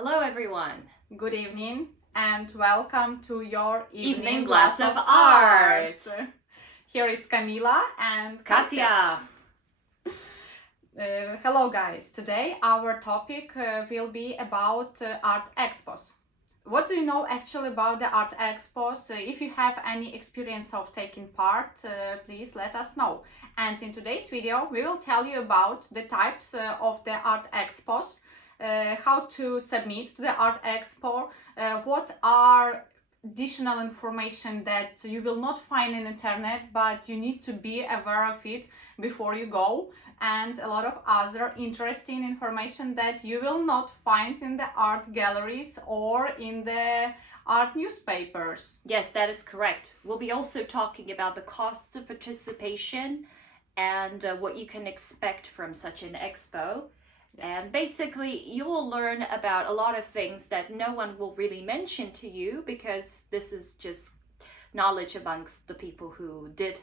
Hello everyone! Good evening and welcome to your Evening Glass of Art. Here is Camila and Katia! Hello guys, today our topic will be about Art Expos. What do you know actually about the Art Expos? If you have any experience of taking part, please let us know. And in today's video we will tell you about the types of the Art Expos, how to submit to the Art Expo, what are additional information that you will not find in internet but you need to be aware of it before you go, and a lot of other interesting information that you will not find in the art galleries or in the art newspapers. Yes, that is correct. We'll be also talking about the costs of participation and what you can expect from such an expo. Yes. And basically, you will learn about a lot of things that no one will really mention to you, because this is just knowledge amongst the people who did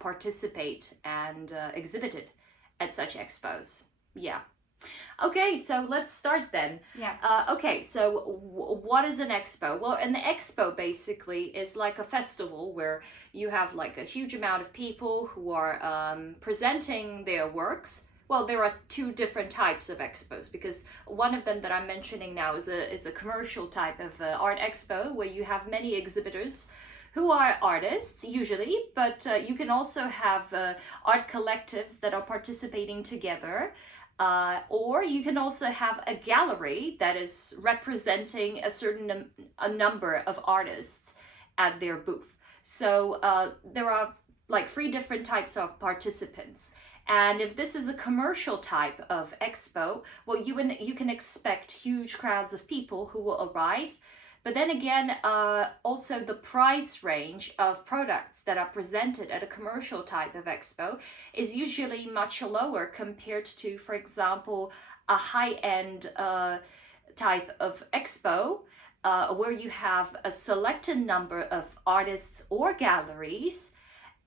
participate and exhibited at such expos. Yeah. Okay, so let's start then. Yeah. Okay, so what is an expo? Well, an expo basically is like a festival where you have like a huge amount of people who are presenting their works. Well, there are two different types of expos, because one of them that I'm mentioning now is a commercial type of art expo where you have many exhibitors who are artists usually, but you can also have art collectives that are participating together, or you can also have a gallery that is representing a number of artists at their booth. So there are like three different types of participants. And if this is a commercial type of expo, well, you can expect huge crowds of people who will arrive. But then again, also the price range of products that are presented at a commercial type of expo is usually much lower compared to, for example, a high-end type of expo, where you have a selected number of artists or galleries.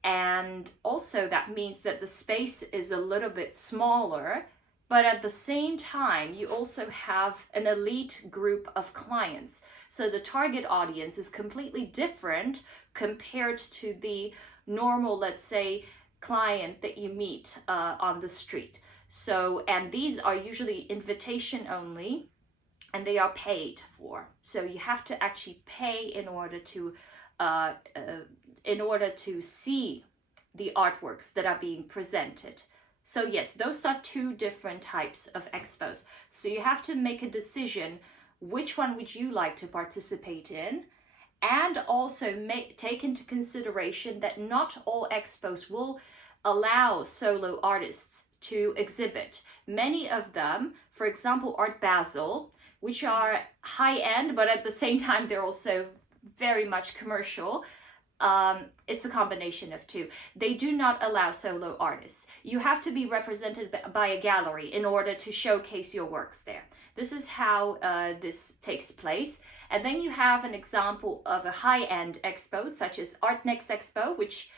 And also that means that the space is a little bit smaller, but at the same time, you also have an elite group of clients. So the target audience is completely different compared to the normal, let's say, client that you meet on the street. So, and these are usually invitation only, and they are paid for. So you have to actually pay in order to see the artworks that are being presented. So yes, those are two different types of expos. So you have to make a decision, which one would you like to participate in? And also take into consideration that not all expos will allow solo artists to exhibit. Many of them, for example, Art Basel, which are high-end, but at the same time they're also very much commercial. It's a combination of two. They do not allow solo artists. You have to be represented by a gallery in order to showcase your works there. This is how this takes place. And then you have an example of a high-end expo, such as Art Expo, which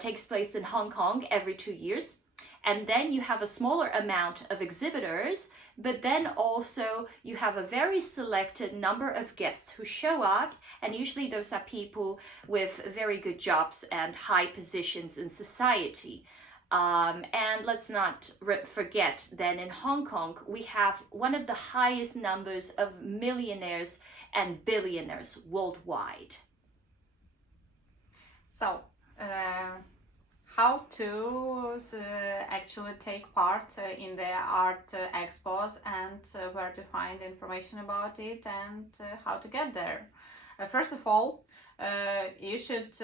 takes place in Hong Kong every 2 years. And then you have a smaller amount of exhibitors, but then also you have a very selected number of guests who show up, and usually those are people with very good jobs and high positions in society. And let's not forget that in Hong Kong, we have one of the highest numbers of millionaires and billionaires worldwide. So, how to actually take part in the art expos, and where to find information about it, and how to get there. First of all, you should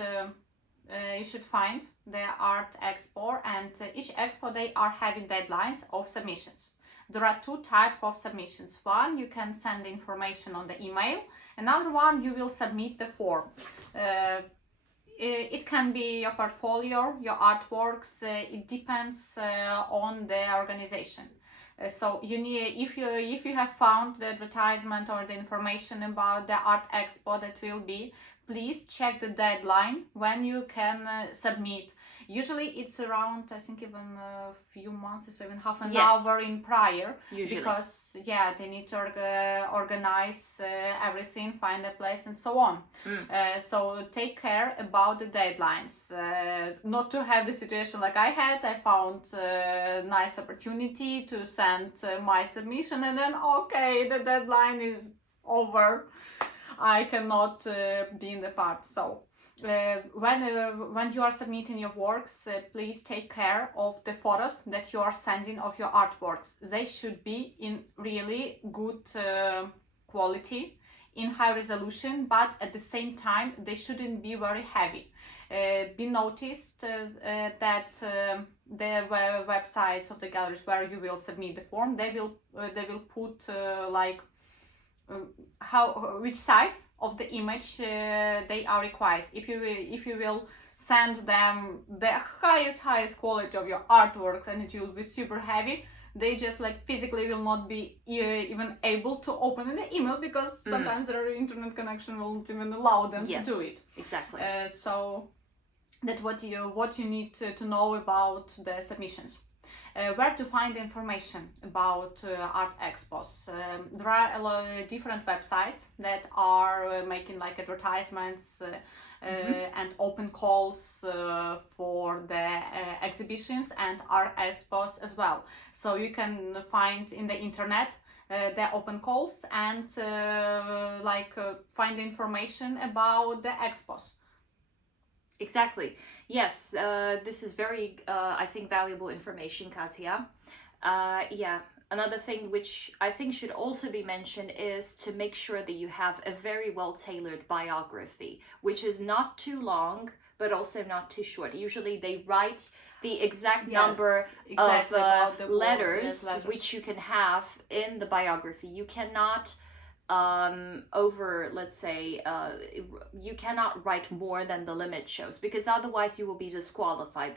find the art expo, and each expo they are having deadlines of submissions. There are two types of submissions. One, you can send information on the email. Another one, you will submit the form. It can be your portfolio, your artworks. It depends on the organization. So you need, if you have found the advertisement or the information about the art expo that will be, please check the deadline when you can submit. Usually it's around, I think, even a few months or even half an Yes. hour in prior. Usually. Because, yeah, they need to organize everything, find a place, and so on. So take care about the deadlines. Not to have the situation like I had. I found a nice opportunity to send my submission, and then, okay, the deadline is over. I cannot be in the part. So when you are submitting your works, please take care of the photos that you are sending of your artworks. They should be in really good quality, in high resolution, but at the same time they shouldn't be very heavy. Be noticed that the websites of the galleries where you will submit the form, they will put which size of the image they are required. If you will send them the highest quality of your artworks and it will be super heavy, they just like physically will not be even able to open the email, because sometimes their internet connection won't even allow them to do it. Exactly. So that's what you need to know about the submissions. Where to find information about Art Expos? There are a lot of different websites that are making like advertisements and open calls for the exhibitions and Art Expos as well. So you can find in the internet the open calls and find information about the expos. Exactly. Yes, this is very, I think, valuable information, Katia. Yeah, another thing which I think should also be mentioned is to make sure that you have a very well-tailored biography, which is not too long, but also not too short. Usually they write the exact number of letters which you can have in the biography. You cannot let's say, you cannot write more than the limit shows, because otherwise you will be disqualified.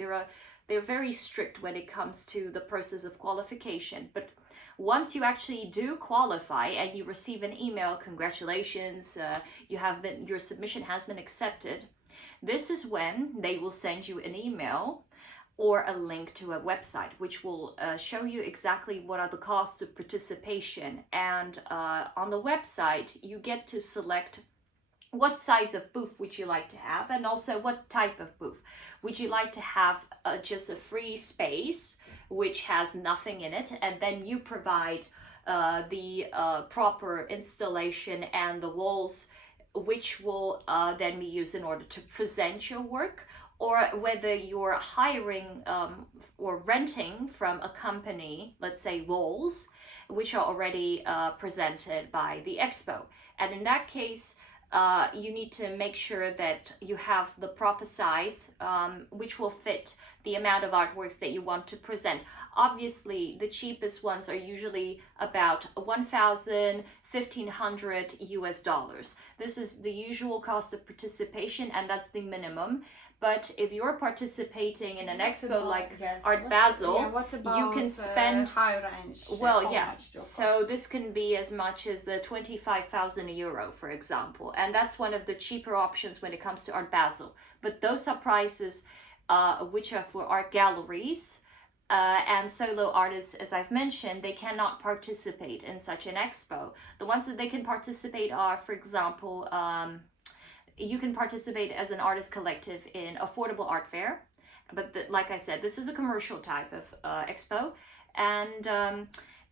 They're very strict when it comes to the process of qualification. But once you actually do qualify and you receive an email, congratulations, your submission has been accepted, this is when they will send you an email or a link to a website which will show you exactly what are the costs of participation. And on the website you get to select what size of booth would you like to have, and also what type of booth. Would you like to have just a free space which has nothing in it, and then you provide the proper installation and the walls which will then be used in order to present your work? Or whether you're hiring or renting from a company, let's say walls, which are already presented by the expo. And in that case, you need to make sure that you have the proper size, which will fit the amount of artworks that you want to present. Obviously, the cheapest ones are usually about $1,500 US. This is the usual cost of participation, and that's the minimum. But if you're participating in an expo like Art Basel, you can spend high range. Well, yeah. So this can be as much as 25,000 euro, for example, and that's one of the cheaper options when it comes to Art Basel. But those are prices which are for art galleries. And solo artists, as I've mentioned, they cannot participate in such an expo. The ones that they can participate are, for example, you can participate as an artist collective in affordable art fair, but like I said, this is a commercial type of expo, and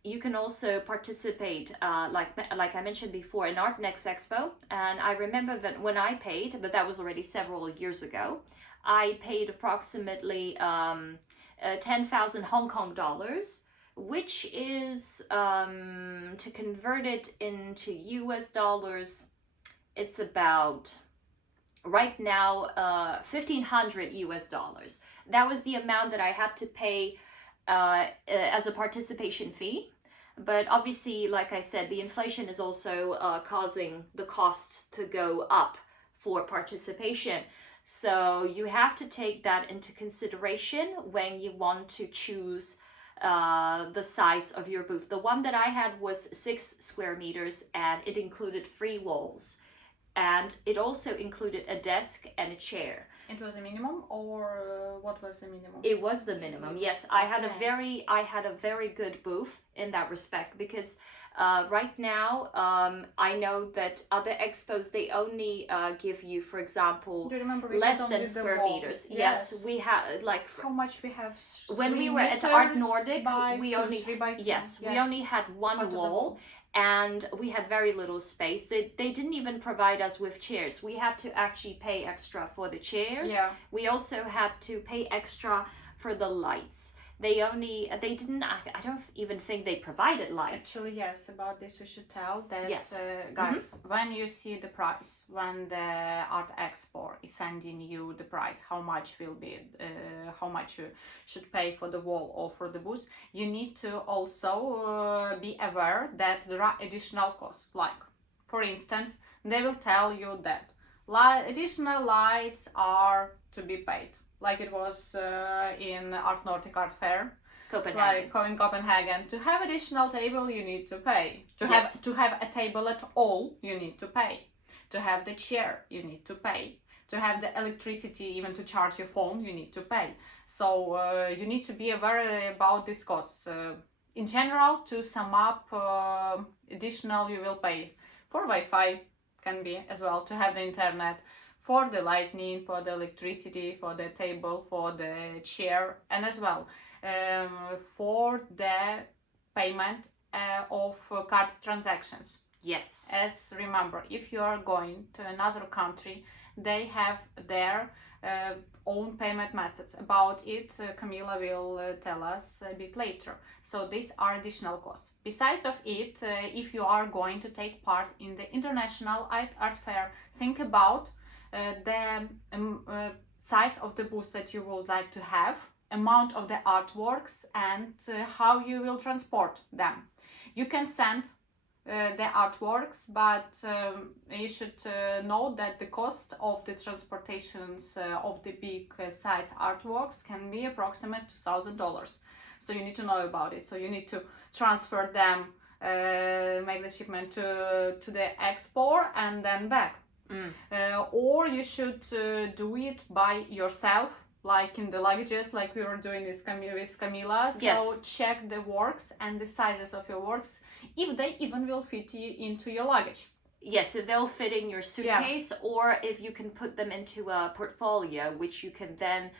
you can also participate, like I mentioned before, in Art Next Expo. And I remember that when I paid, but that was already several years ago, I paid approximately 10,000 Hong Kong dollars, which is, to convert it into US dollars, it's about right now 1,500 US dollars. That was the amount that I had to pay as a participation fee. But obviously, like I said, the inflation is also causing the costs to go up for participation. So you have to take that into consideration when you want to choose the size of your booth. The one that I had was 6 square meters, and it included free walls. and it also included a desk and a chair. It was a minimum, or what was the minimum? It was the minimum. Yes, I had a very good booth in that respect, because right now I know that other expos, they only give you, for example, Do you remember less than square meters. Yes, we had like how much we have. When we were at Art Nordic, we only we only had one wall. And we had very little space. They didn't even provide us with chairs. We had to actually pay extra for the chairs. Yeah. We also had to pay extra for the lights. They didn't, I don't even think they provided lights. Actually, yes, about this we should tell that, Yes. guys, when you see the price, when the Art Expo is sending you the price, how much will be, how much you should pay for the wall or for the booth, you need to also be aware that there are additional costs. Like, for instance, they will tell you that additional lights are to be paid. Like it was in Art Nordic Art Fair, Copenhagen. like in Copenhagen. To have additional table, you need to pay. Yes. To have a table at all, you need to pay. To have the chair, you need to pay. To have the electricity, even to charge your phone, you need to pay. So you need to be aware about these costs. In general, to sum up, additional you will pay for Wi-Fi, can be as well, to have the internet, for the lighting, for the electricity, for the table, for the chair, and as well for the payment of card transactions. Yes. As remember, if you are going to another country, they have their own payment methods. About it, Camila will tell us a bit later. So these are additional costs. Besides of it, if you are going to take part in the International Art Fair, think about the size of the booth that you would like to have, amount of the artworks, and how you will transport them. You can send the artworks, but you should know that the cost of the transportations of the big size artworks can be approximate $2,000. So you need to know about it. So you need to transfer them, make the shipment to the expo and then back. Or you should do it by yourself, like in the luggages, like we were doing with Camila. So Yes. check the works and the sizes of your works, if they even will fit you into your luggage. Yes, if they'll fit in your suitcase, or if you can put them into a portfolio, which you can then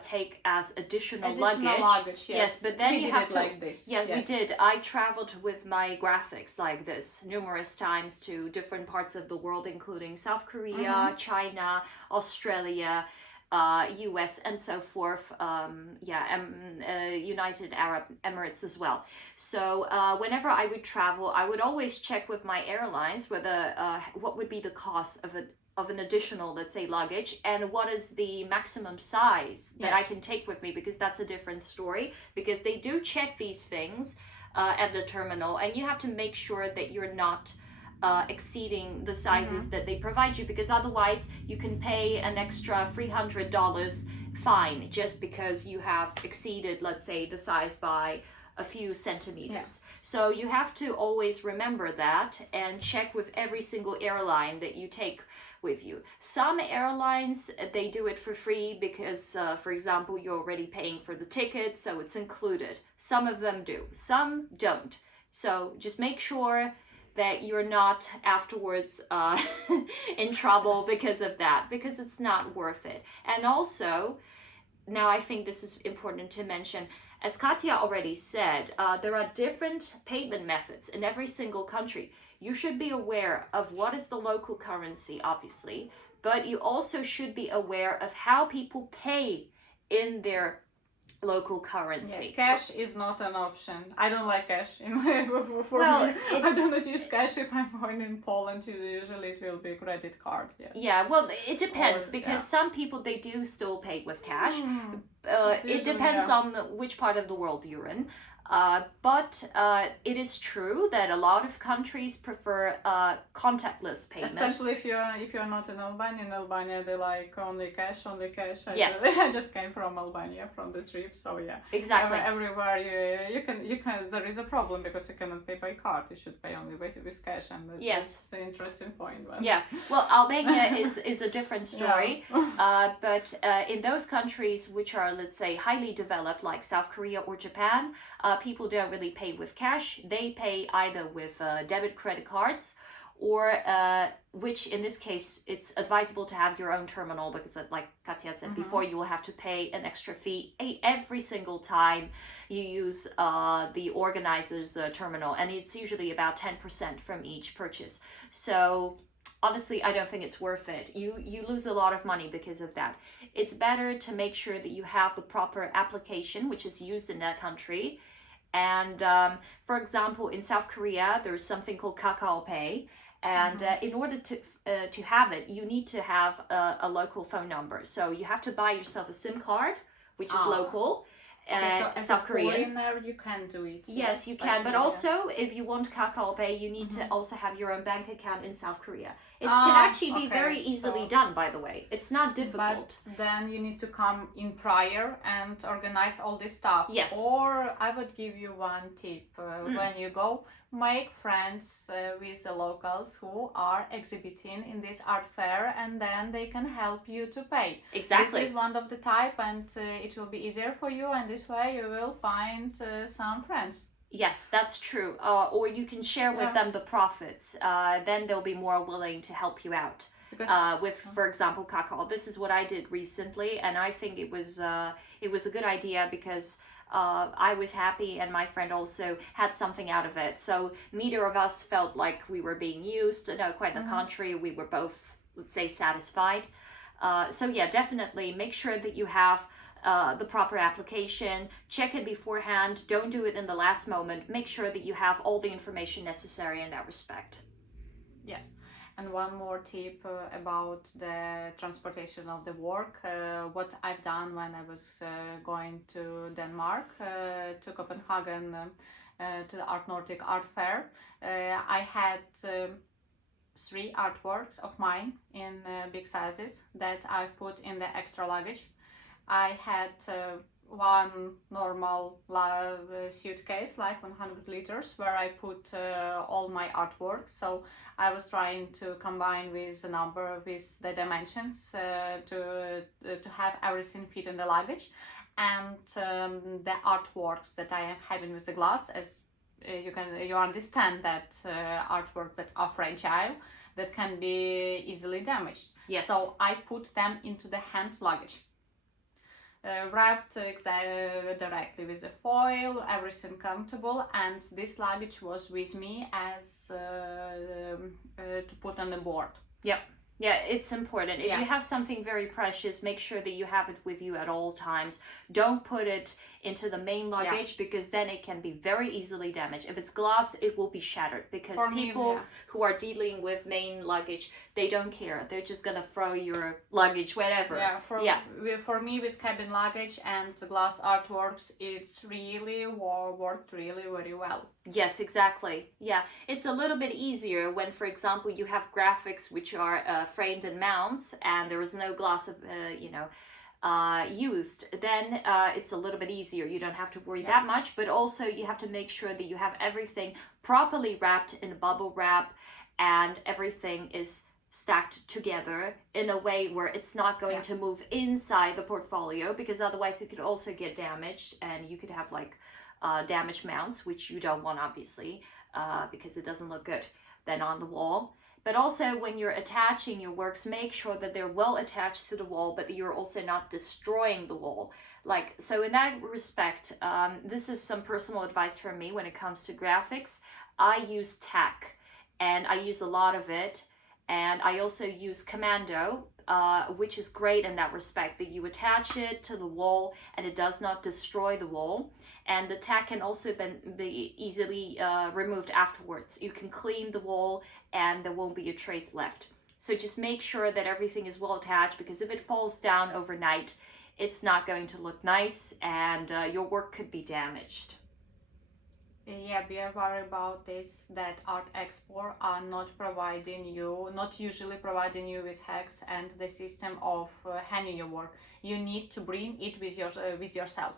take as additional luggage. Yes, but then we you did have it to. like this. Yeah, Yes. we did. I traveled with my graphics like this numerous times to different parts of the world, including South Korea, China, Australia, US, and so forth. United Arab Emirates as well. So whenever I would travel, I would always check with my airlines whether what would be the cost of an additional, let's say, luggage, and what is the maximum size that I can take with me, because that's a different story, because they do check these things at the terminal, and you have to make sure that you're not exceeding the sizes that they provide you, because otherwise you can pay an extra $300 fine just because you have exceeded, let's say, the size by a few centimeters. So you have to always remember that and check with every single airline that you take with you. Some airlines, they do it for free because, for example, you're already paying for the ticket, so it's included. Some of them do, some don't. So just make sure that you're not afterwards in trouble because of that, because it's not worth it. And also, now I think this is important to mention, as Katia already said, there are different payment methods in every single country. You should be aware of what is the local currency, obviously, but you also should be aware of how people pay in their local currency. Yeah, cash is not an option. I don't like cash in my for Well, me. I do not use cash if I'm going in Poland. Usually it will be a credit card. Yes. Yeah, well, it depends, Or- because some people, they do still pay with cash. Mm. It Usually, depends yeah. on which part of the world you're in. But it is true that a lot of countries prefer contactless payments. Especially if you're not in Albania. In Albania, they like only cash, only cash. Yes. I just came from Albania from the trip, so yeah. Exactly. Everywhere you can. There is a problem because you cannot pay by card. You should pay only with cash, and Yes. that's an interesting point. But... Yeah. Well, Albania is a different story. Yeah. But in those countries which are, let's say, highly developed, like South Korea or Japan, people don't really pay with cash. They pay either with debit credit cards, or which in this case it's advisable to have your own terminal, because like Katia said before, you will have to pay an extra fee every single time you use the organizer's terminal, and it's usually about 10% from each purchase. So honestly, I don't think it's worth it. You lose a lot of money because of that. It's better to make sure that you have the proper application which is used in that country. And for example, in South Korea, there's something called Kakao Pay. And in order to have it, you need to have a local phone number. So you have to buy yourself a SIM card, which is local. Okay, so as South a Korean. foreigner, you can do it. Yes, you can. But also, if you want Kakao Pay, you need to also have your own bank account in South Korea. It can actually be very easily done, by the way. It's not difficult. But then you need to come in prior and organize all this stuff. Yes. Or I would give you one tip. When you go, make friends with the locals who are exhibiting in this art fair, and then they can help you to pay. Exactly. This is one of the type, and it will be easier for you, and this way you will find some friends. Yes, that's true. Or you can share with them the profits. Then they'll be more willing to help you out. With, for example, Kakao. This is what I did recently, and I think it was a good idea because I was happy and my friend also had something out of it. So neither of us felt like we were being used. No, quite the contrary. We were both, let's say, satisfied. So yeah, definitely make sure that you have the proper application. Check it beforehand. Don't do it in the last moment. Make sure that you have all the information necessary in that respect. Yes. And one more tip about the transportation of the work. What I've done when I was going to Denmark, to Copenhagen, to the Art Nordic Art Fair. I had 3 artworks of mine in big sizes that I've put in the extra luggage. I had one normal suitcase, like 100 liters, where I put all my artwork. So I was trying to combine with the number, with the dimensions, to have everything fit in the luggage. And the artworks that I am having with the glass, as you understand that artworks that are fragile, that can be easily damaged. Yes. So I put them into the hand luggage. Wrapped directly with the foil, everything comfortable, and this luggage was with me as to put on the board. Yep. Yeah, it's important. If you have something very precious, make sure that you have it with you at all times. Don't put it into the main luggage because then it can be very easily damaged. If it's glass, it will be shattered because people who are dealing with main luggage, they don't care. They're just gonna throw your luggage wherever. For me, with cabin luggage and glass artworks, it's really worked really very well. Yes, exactly. Yeah, it's a little bit easier when, for example, you have graphics which are framed in mounts and there is no glass of, used. Then it's a little bit easier. You don't have to worry that much, but also you have to make sure that you have everything properly wrapped in bubble wrap and everything is stacked together in a way where it's not going to move inside the portfolio, because otherwise it could also get damaged and you could have like damaged mounts, which you don't want, obviously, because it doesn't look good then on the wall. But also when you're attaching your works, make sure that they're well attached to the wall, but that you're also not destroying the wall. Like, so in that respect, this is some personal advice from me when it comes to graphics. I use tack and I use a lot of it. And I also use Commando, which is great in that respect, that you attach it to the wall and it does not destroy the wall. And the tack can also be easily removed afterwards. You can clean the wall and there won't be a trace left. So just make sure that everything is well attached, because if it falls down overnight, it's not going to look nice and your work could be damaged. Yeah, be aware about this, that Art Expo are not usually providing you with hacks and the system of handling your work. You need to bring it with yourself.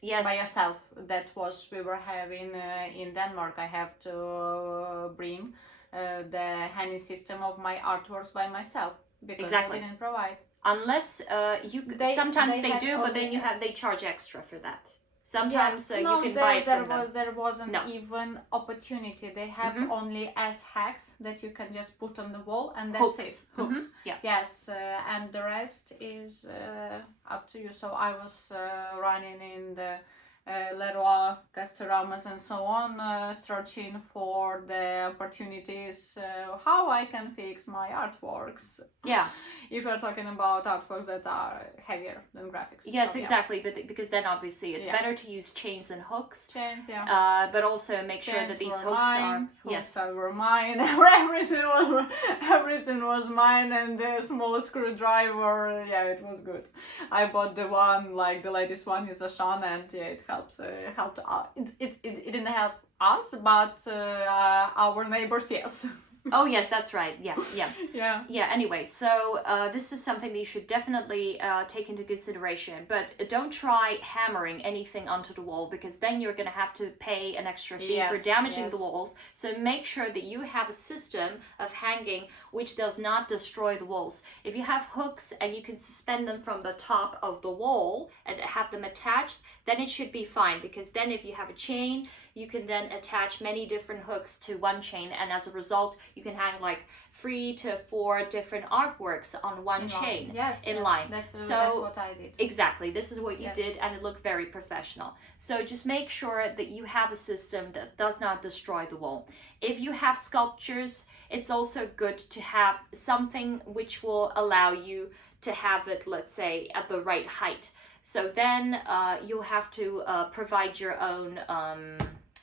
Yes. By yourself. That was we were having in Denmark. I have to bring the handling system of my artworks by myself because Exactly. they didn't provide. Unless sometimes they had do, but then only- they charge extra for that. Sometimes you can buy it from them. There wasn't No. even opportunity. They have Mhm. only as hacks that you can just put on the wall and that's Hooks. it. Hooks. Mhm. Yeah. Yes, and the rest is up to you. So I was running in the Leroy, Castorama's and so on, searching for the opportunities how I can fix my artworks. Yeah. If you're talking about artworks that are heavier than graphics. Yes, So, yeah. exactly. But because then obviously it's Yeah. better to use chains and hooks. Chains, yeah. But also make sure Chains that these were hooks mine, are hooks were mine. Everything was mine, and the small screwdriver. Yeah, it was good. I bought the one like the latest one is a Shan, and yeah, it helps. Helped. It didn't help us, but our neighbors, yes. Oh yes, that's right. Yeah, yeah. Yeah. Yeah, anyway, so this is something that you should definitely take into consideration, but don't try hammering anything onto the wall because then you're going to have to pay an extra fee for damaging the walls. So make sure that you have a system of hanging which does not destroy the walls. If you have hooks and you can suspend them from the top of the wall and have them attached, then it should be fine because then if you have a chain, you can then attach many different hooks to one chain, and as a result you can hang like 3 to 4 different artworks on one chain in line. That's what I did. Exactly, this is what you did, and it looked very professional. So just make sure that you have a system that does not destroy the wall. If you have sculptures, it's also good to have something which will allow you to have it, let's say, at the right height. So then you'll have to provide your own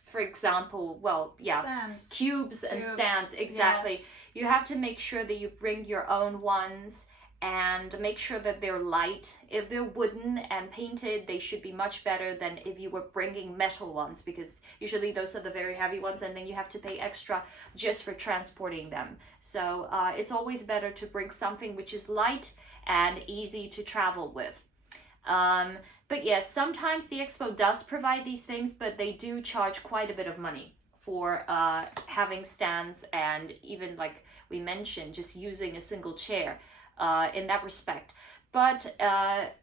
for example, Stands. cubes and stands, exactly. Yes. You have to make sure that you bring your own ones and make sure that they're light. If they're wooden and painted, they should be much better than if you were bringing metal ones, because usually those are the very heavy ones and then you have to pay extra just for transporting them. So it's always better to bring something which is light and easy to travel with. But yes, sometimes the expo does provide these things, but they do charge quite a bit of money for having stands and even, like we mentioned, just using a single chair in that respect. But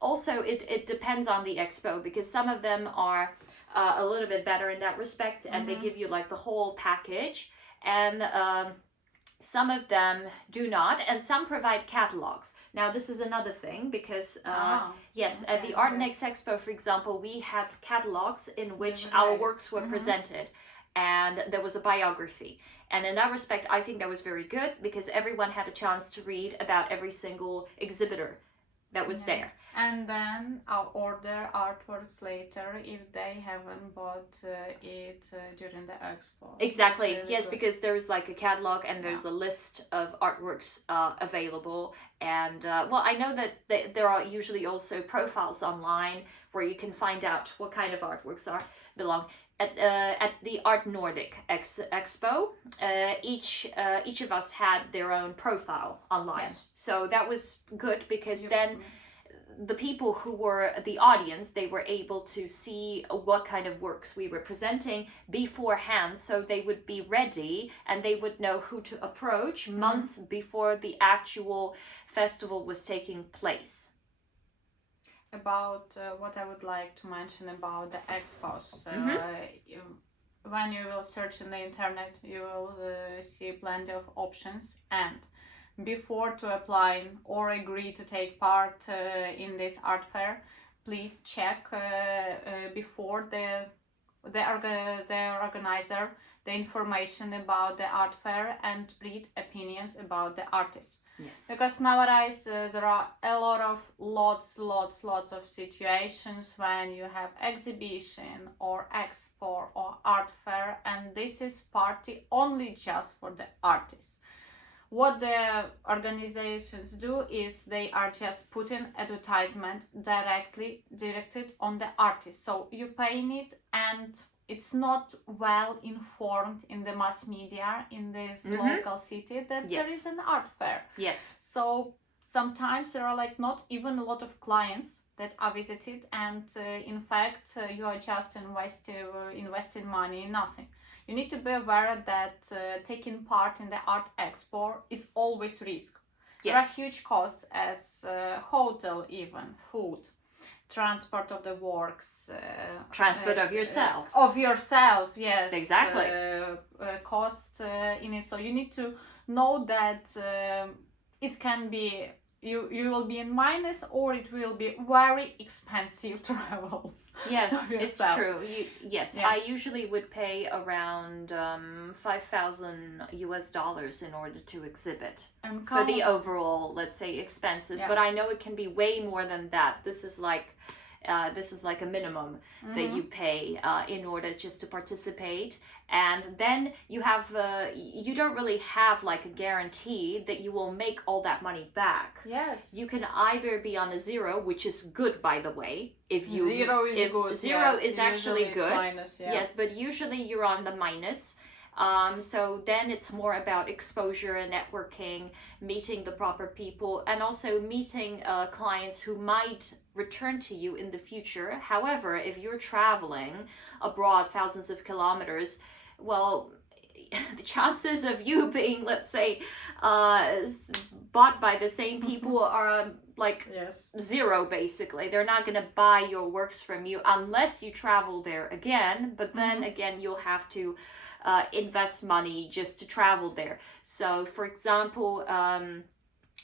also it depends on the expo, because some of them are a little bit better in that respect, and they give you like the whole package, and some of them do not, and some provide catalogs. Now this is another thing, because at the Art Expo, for example, we had catalogs in which our works were presented, and there was a biography. And in that respect, I think that was very good, because everyone had a chance to read about every single exhibitor that was there. And then I'll order artworks later if they haven't bought it during the expo. Exactly, yes, good. Because there's like a catalog and there's a list of artworks available. And well, I know that there are usually also profiles online where you can find out what kind of artworks belong. At the Art Nordic Expo, each of us had their own profile online. Yes. So that was good, because then the people who were the audience, they were able to see what kind of works we were presenting beforehand, so they would be ready and they would know who to approach months before the actual festival was taking place. About what I would like to mention about the expos. When you will search in the internet, you will see plenty of options, and before to apply or agree to take part in this art fair, please check before the organizer the information about the art fair and read opinions about the artists. Yes. Because nowadays there are a lots of situations when you have exhibition or expo or art fair, and this is party only just for the artists. What the organizations do is they are just putting advertisement directed on the artist. So you pay it, and it's not well informed in the mass media in this local city that there is an art fair. Yes. So sometimes there are like not even a lot of clients that are visited, and in fact you are just investing money in nothing. You need to be aware that taking part in the art expo is always risk. There are huge costs as hotel, even food, transport of the works, transport of yourself. Yes, exactly. Cost in it. So you need to know that it can be you will be in minus, or it will be very expensive travel. Yes, it's true. I usually would pay around $5,000 in order to exhibit for the overall, let's say, expenses. But I know it can be way more than that. This is like a minimum that you pay in order just to participate, and then you have you don't really have like a guarantee that you will make all that money back. Yes, you can either be on a zero, which is good, by the way. If zero is good, zero is actually good. Minus, yes, but usually you're on the minus. So then it's more about exposure and networking, meeting the proper people, and also meeting clients who might return to you in the future. However, if you're traveling abroad thousands of kilometers, well, the chances of you being, let's say, bought by the same people are zero, basically. They're not going to buy your works from you unless you travel there again. But then again, you'll have to invest money just to travel there. So, for example,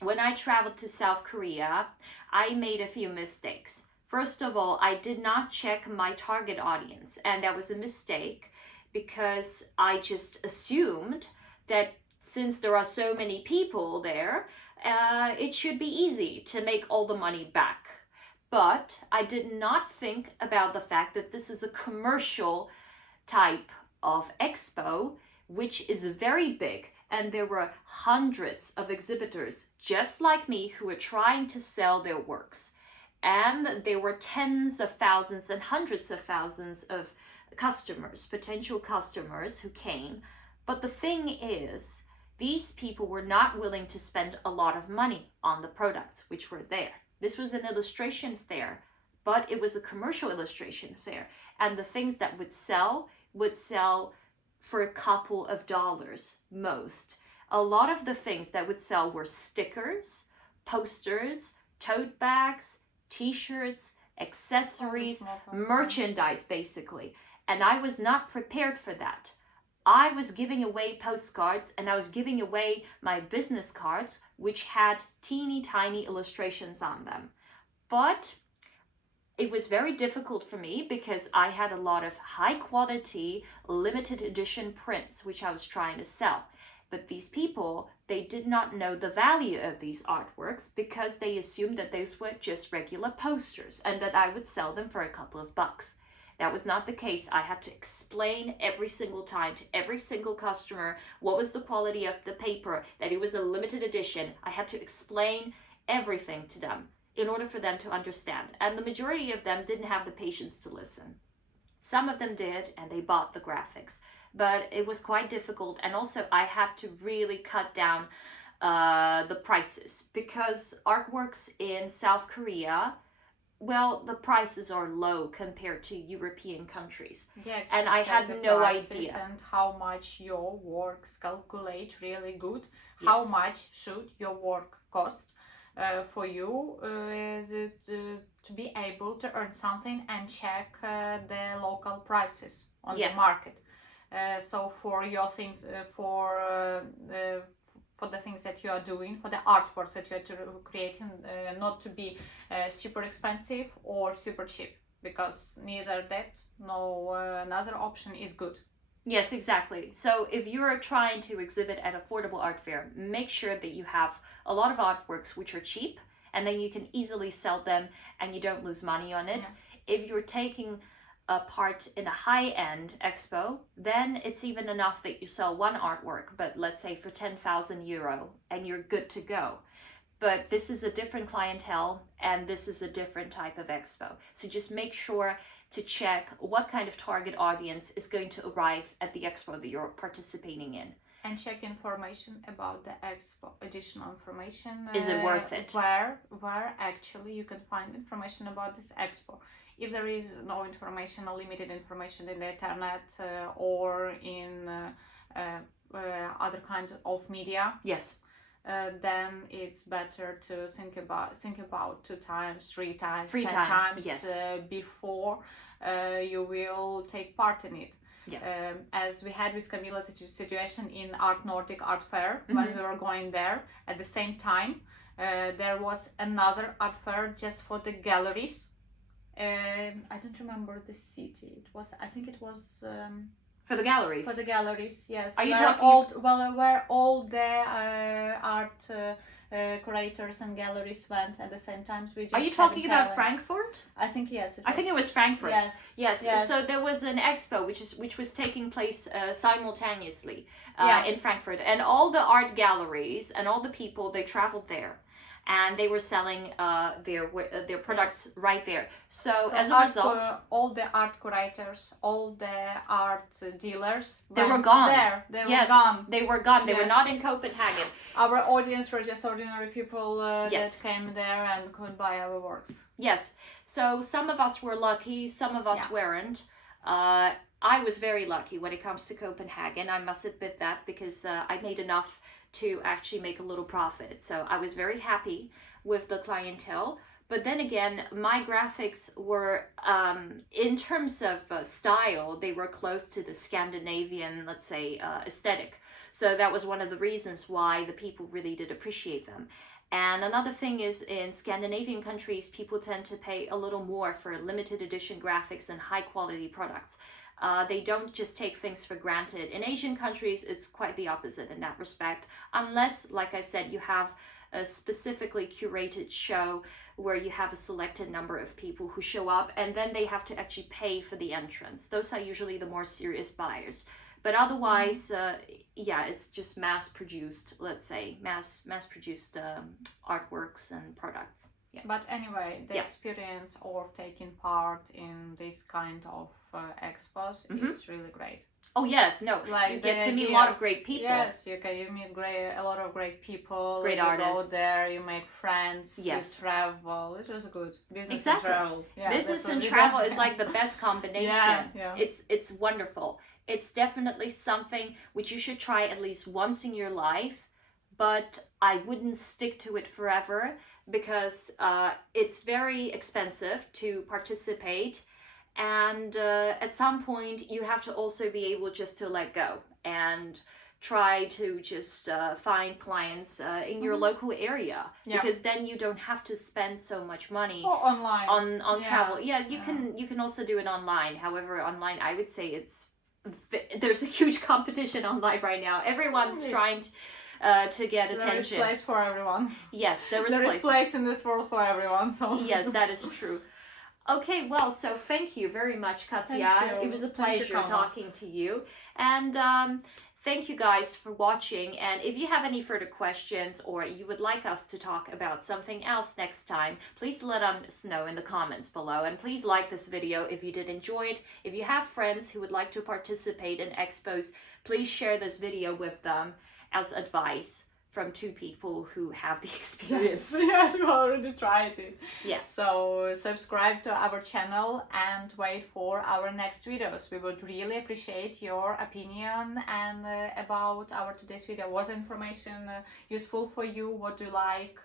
when I traveled to South Korea, I made a few mistakes. First of all, I did not check my target audience, and that was a mistake because I just assumed that since there are so many people there, it should be easy to make all the money back. But I did not think about the fact that this is a commercial type of expo, which is very big, and there were hundreds of exhibitors just like me who were trying to sell their works, and there were tens of thousands and hundreds of thousands of customers, potential customers who came. But the thing is, these people were not willing to spend a lot of money on the products which were there. This was an illustration fair, but it was a commercial illustration fair, and the things that would sell for a couple of dollars most. A lot of the things that would sell were stickers, posters, tote bags, t-shirts, accessories, merchandise, basically. And I was not prepared for that. I was giving away postcards, and I was giving away my business cards, which had teeny tiny illustrations on them. But it was very difficult for me because I had a lot of high quality, limited edition prints, which I was trying to sell. But these people, they did not know the value of these artworks because they assumed that those were just regular posters and that I would sell them for a couple of bucks. That was not the case. I had to explain every single time to every single customer what was the quality of the paper, that it was a limited edition. I had to explain everything to them in order for them to understand. And the majority of them didn't have the patience to listen. Some of them did, and they bought the graphics. But it was quite difficult, and also I had to really cut down the prices because artworks in South Korea, well, the prices are low compared to European countries. Yeah, and I had no idea. And how much your works calculate really good. Yes. How much should your work cost for you to be able to earn something and check the local prices on the market. So for your things, for the things that you are doing, for the artworks that you are creating, not to be super expensive or super cheap, because neither that nor another option is good. Yes, exactly. So if you're trying to exhibit at affordable art fair, make sure that you have a lot of artworks which are cheap, and then you can easily sell them and you don't lose money on it. Yeah. If you're taking a part in a high-end expo, then it's even enough that you sell one artwork, but let's say for 10,000 euro, and you're good to go. But this is a different clientele, and this is a different type of expo. So just make sure to check what kind of target audience is going to arrive at the expo that you're participating in. And check information about the expo, additional information. Is it worth it? Where actually you can find information about this expo. If there is no information or limited information in the internet or in other kind of media, Yes. then it's better to think about 2 times, 3 times, 3 10 times, times yes. Before you will take part in it. Yeah. As we had with Camilla's situation in Nordic Art Fair, when we were going there at the same time, there was another art fair just for the galleries. I don't remember the city. I think it was For the galleries. for the galleries. Yes. Are you where talking- where all the art curators and galleries went at the same time? We just Are you had talking in about Thailand. Frankfurt? I think yes. I think it was Frankfurt. Yes. Yes. So there was an expo which was taking place simultaneously Yeah. in Frankfurt, and all the art galleries and all the people, they traveled there, and they were selling their products right there. So as a result, all the art curators, all the art dealers, they were went gone. There, they Yes, were gone. they were gone. They were Yes. not in Copenhagen. Our audience were just ordinary people Yes. that came there and could buy our works. Yes. So some of us were lucky, some of us Yeah. weren't. I was very lucky when it comes to Copenhagen. I must admit that, because I made enough to actually make a little profit. So I was very happy with the clientele. But then again, my graphics were, in terms of style, they were close to the Scandinavian, let's say, aesthetic. So that was one of the reasons why the people really did appreciate them. And another thing is, in Scandinavian countries, people tend to pay a little more for limited edition graphics and high quality products. They don't just take things for granted. In Asian countries, it's quite the opposite in that respect. Unless, like I said, you have a specifically curated show where you have a selected number of people who show up, and then they have to actually pay for the entrance. Those are usually the more serious buyers. But otherwise, it's just mass-produced, let's say, mass-produced artworks and products. Yeah. But anyway, the experience of taking part in this kind of expos is really great. Oh yes, no, Like you get the to meet a idea- lot of great people. Yes, you meet a lot of great people. Great you artists. go there, you make friends. Yes. You travel. It was good. Business Exactly. and travel. Yeah, Business that's and what we travel did. is like the best combination. Yeah. It's wonderful. It's definitely something which you should try at least once in your life, but I wouldn't stick to it forever, because it's very expensive to participate, and at some point you have to also be able just to let go and try to just find clients in your local area, because then you don't have to spend so much money Or online. on travel. You can also do it online. However, online, I would say there's a huge competition online right now. Everyone's trying to get attention. There is place for everyone. Yes, there is place in this world for everyone. So Yes, that is true. Okay, well, so thank you very much, Katia. Thank you. It was a Thank you, pleasure Kama. talking to you. And thank you guys for watching. And if you have any further questions, or you would like us to talk about something else next time, please let us know in the comments below. And please like this video if you did enjoy it. If you have friends who would like to participate in expos, please share this video with them as advice from 2 people who have the experience. Yes, we already tried it. Yes. So subscribe to our channel and wait for our next videos. We would really appreciate your opinion and about our today's video. Was information useful for you? What do you like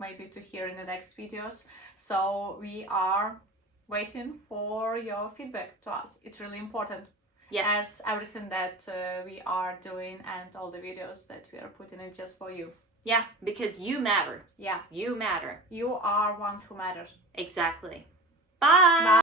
maybe to hear in the next videos? So we are waiting for your feedback to us. It's really important. Yes. As everything that we are doing and all the videos that we are putting in just for you. Yeah, because you matter. Yeah. You matter. You are ones who matter. Exactly. Bye. Bye.